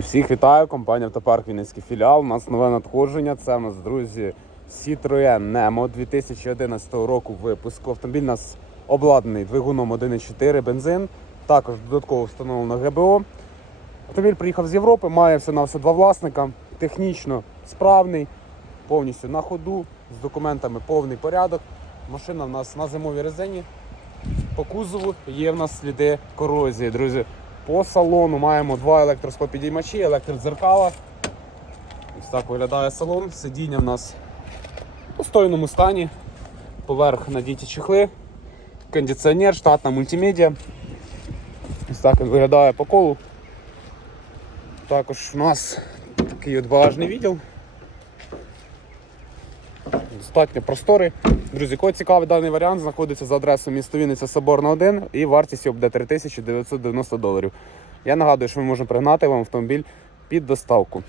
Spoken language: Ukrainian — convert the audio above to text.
Всіх вітаю, компанія Автопарк Вінницький філіал. У нас нове надходження. Це у нас, друзі, Citroen Nemo 2011 року випуску. Автомобіль у нас обладнаний двигуном 1.4 бензин. Також додатково встановлено ГБО. Автомобіль приїхав з Європи, має все на все два власника. Технічно справний, повністю на ходу, з документами повний порядок. Машина в нас на зимовій резині. По кузову є в нас сліди корозії, друзі. По салону маємо два електросклопідіймачі, електродзеркала. Ось так виглядає салон. Сидіння в нас в достойному стані. Поверх надіті чехли, кондиціонер, штатна мультимедіа. Ось так він виглядає по колу. Також у нас такий от багажний відділ. Достатньо просторий. Друзі, кого цікавий даний варіант, знаходиться за адресою місто Вінниця Соборна 1 і вартість його буде 3990 доларів. Я нагадую, що ми можемо пригнати вам автомобіль під доставку.